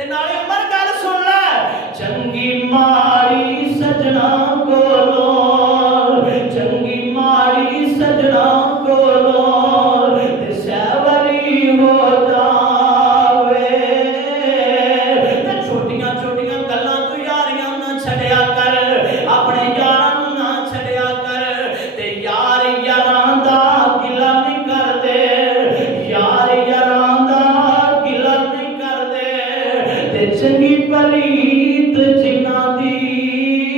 ते नाले उमर गल सुन ले, चंगी माड़ी सजना कोलो, चंगी माड़ी सजना कोलो ते सैवरी हो जावे। छोटियां छोटियां गल्लां तू यारियां ना छड़िया कर, अपने यारां ना छड़िया कर, ते यार यारां दा गिला नहीं करदे, यार यारां दा गिला नहीं करदे, ते चंगी पलीत जिन्हां दी